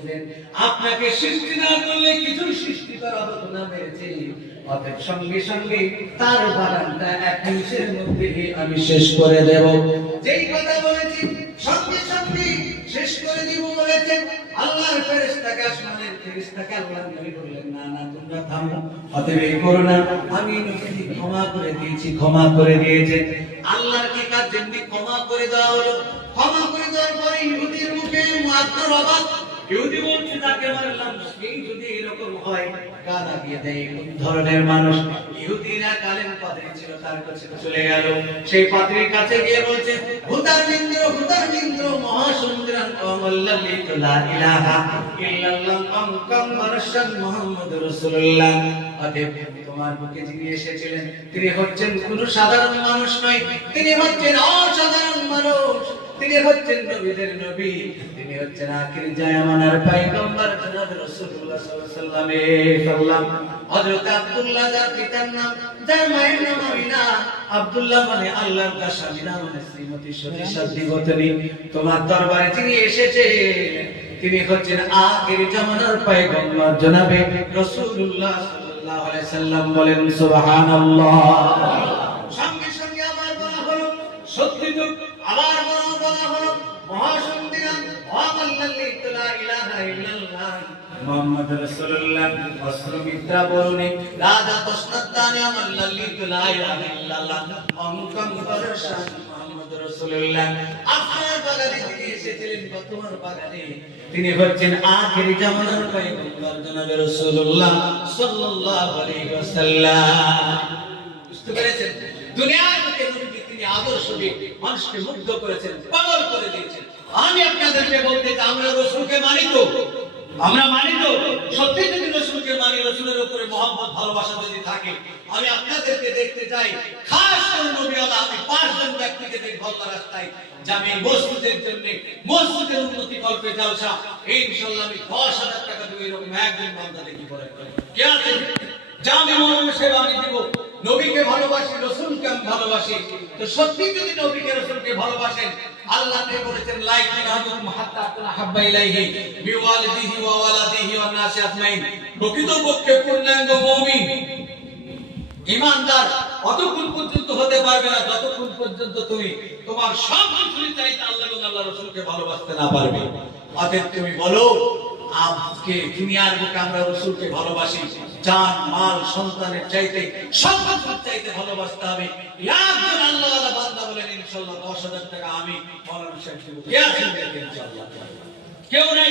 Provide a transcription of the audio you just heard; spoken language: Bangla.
আপনাকে সৃষ্টি না করলে কিছু সৃষ্টি করা হতো না হয়েছে। অতএব সঙ্গে সঙ্গে তার বাগানটা এক নিমিষের মধ্যে আমি শেষ করে দেব। যেই কথা বলেছি সঙ্গে সঙ্গে শেষ করে দিব বলেছেন। আল্লাহর ফেরেশতাকে, আসমানের ফেরেশতাকে আল্লাহ নবী বললেন, না না তোমরা থামো, অতএব এই করো না, আমি নবীকে ক্ষমা করে দিয়েছি, ক্ষমা করে দিয়েছেন। আল্লাহর কি কাজ যেমনি ক্ষমা করে দেওয়া হলো, ক্ষমা করে দেওয়ার পরে ইহুদির মুখে মাত্র অবাক। ইহুদি বলছে তাকে মারলাম, সেই যদি এরকম হয় কাদা দিয়ে দেয় কোন ধরনের মানুষ। ইহুদিরা কালেম পাদ্রী ছিল, তার কাছে চলে গেল। সেই পাদ্রীর কাছে গিয়ে বলছে, হুতারবিন্দ্র মহাসুন্দরান কমল্লাল্লি লা ইলাহা ইল্লাল্লাহ আনকাম মারশান মুহাম্মাদুর রাসূলুল্লাহ। অতএব তোমার বুকে যিনি এসেছিলেন তিনি হচ্ছেন কোন সাধারণ মানুষ নয়, তিনি হচ্ছেন অসাধারণ মানুষ। তিনি হচ্ছেন নবীদের নবী, তিনি হচ্ছেন আখির জামানার পয়গম্বর জনাব রাসূলুল্লাহ সাল্লাল্লাহু আলাইহি ওয়াসাল্লাম। হযরত আব্দুল্লাহ যার পিতার নাম, যার মায়ের নাম আমিনা। আব্দুল্লাহ মানে আল্লাহর দাস, আমিনা মানে শ্রীমতী সতী সাধ্বী। তোমার দরবারে তিনি এসেছেন, তিনি হচ্ছেন আখির জামানার পয়গম্বর জনাবে রাসূলুল্লাহ সাল্লাল্লাহু আলাইহি ওয়াসাল্লাম। বলেন সুবহানাল্লাহ। সঙ্গে সঙ্গে আবার বলা হলো, সত্যি তো আবার বলা হলো, মহাসন্দিরান ওয়াল্লাল্লি লা ইলাহা ইল্লাল্লাহ মুহাম্মাদুর রাসূলুল্লাহ। অস্ত্রবিদ্যা বরুণী রাজা তসনাদানি ওয়াল্লাল্লি লা ইলাহা ইল্লাল্লাহ অঙ্কম বরশান মুহাম্মাদুর রাসূলুল্লাহ। আপনার বাগানে তিনি এসেছিলেন, তোমার বাগানে তিনি হচ্ছেন আখির জামানার পয়গম্বর জনাবে রাসূলুল্লাহ সাল্লাল্লাহু আলাইহি ওয়াসাল্লাম। বুঝতে পেরেছেন? দুনিয়ার বুকে নবীকে তিনি আদর্শ দিয়ে মানুষকে মুগ্ধ করেছেন, পাগল করে দিয়েছেন। আমি আপনাদেরকে বলতে চাই, আমরা রাসূলকে মানি তো? আমরা মানি তো? সত্যি যদি রাসূলকে মানি, রাসূলের উপরে মহব্বত ভালোবাসা যদি থাকে, আমি আপনাদেরকে দেখতে চাই খাস করে নবীওয়ালা আমি 5 জন ব্যক্তিকে দেখব আল্লাহর রাস্তায়, জামি মসজিদের জন্য, মসজিদের উন্নতি কল্পে জলসা, ইনশাআল্লাহ আমি 10,000 টাকা দিয়ে এরকম একজন বান্দা দেখি পড়ে। কে আছে? জামি মৌলানা সাহেব আমি দেব। নবীকে ভালোবাসি, রাসূলকে আমি ভালোবাসি। তো সত্যি যদি নবীকে রাসূলকে ভালোবাসেন, আল্লাহ তে বলেছেন লাইকা আহাদুকুম হাত্তা আকুনা হাব্বা ইলাইহি বিওয়ালিদিহি ওয়া ওয়ালাদিহি ওয়ান নাসি আজমাইন। প্রকৃতপক্ষে পূর্ণাঙ্গ মুমিন ঈমানদার অতক্ষণ পর্যন্ত হতে পারবে না যতক্ষণ পর্যন্ত তুমি তোমার সব কিছুর চাইতে আল্লাহ এবং আল্লাহর রাসূলকে ভালোবাসতে না পারবে। অতএব তুমি বলো, আজকে দুনিয়ার বুকে আমরা রাসূলকে ভালোবাসি, জান মাল সন্তানের চাইতে সব কিছুর চাইতে ভালোবাসতে হবে। একজন আল্লাহওয়ালা বান্দা বলেন ইনশাআল্লাহ 10,000 টাকা আমি মৌলানা সাহেব দেব। কে আছেন? ইনশাআল্লাহ কেউ নাই।